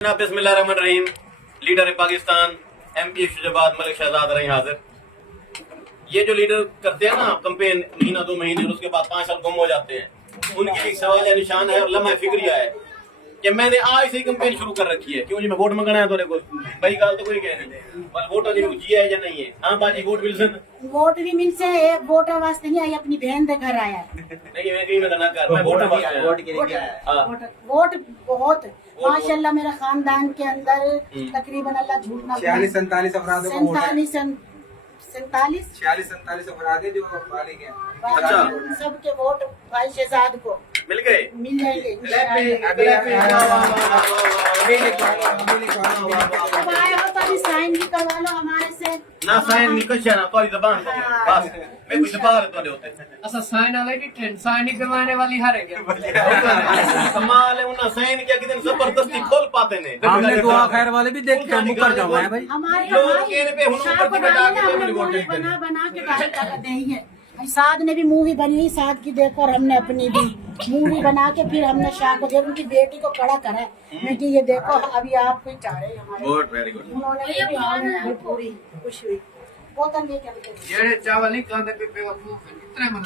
बिस्मिल्लाहिर्रहमानिर्रहीम। Leader Pakistan MP Shujabad Malik Shahzad रही हाजिर। ये जो लीडर करते हैं ना कैंपेन महीना 2 महीने और उसके बाद 5 साल गुम हो जाते हैं, उनकी एक सवाल या निशान है और लम्हा फिक्रिया है कि मैंने आज से कैंपेन शुरू कर रखी है। क्यों जी मैं वोट मंगना है तो भाई गाल तो कोई कह नहीं पर वोट जी है या नहीं है। हाँ बाजी वोट मिलसन वोट भी मिल से एक वोट वास्ते नहीं आई, अपनी बहन दे घर आया नहीं मैं कहीं में ना कर मैं वोट वोट बहुत माशाल्लाह मेरा खानदान के अंदर तकरीबन अल्लाह झूठ ना 46-47 अपराधों का वोट है। 46-47 अपराध है जो बालिग हैं। अच्छा। सबके वोट भाई शहजाद को मिल गए मिल जाएंगे अब आए हो तो अभी साइन भी करवा लो हमारे से ना साइन निकल जाना कोई जबान को बस मैं कुछ बाहर तो होते अच्छा साइन वाली ट्रेंड साइन ही करवाने वाली हारे गया कमाल है उन्हें साइन किया कितने जबरदस्ती खोल पाते ने हमने दुआ खैर वाले भी देख के मुकर जाओ है भाई। हमारे लोग कहने पे हुनर शाह को करके बता डाले के हमने वोट मूवी देते बना बना के डाल कर दी है। साद ने भी मूवी बनी, साद की देखो और हमने अपनी भी मूवी बना के फिर हमने शाह को देखो उनकी बेटी को खड़ा करा है मैं कि ये देखो अभी आप कोई चाह रहे हमारे गुड वेरी गुड उन्होंने भी हमें पूरी खुश हुई बहुत अंदर जेड़े चावल ही कांदे पे बेवकूफ कितने मन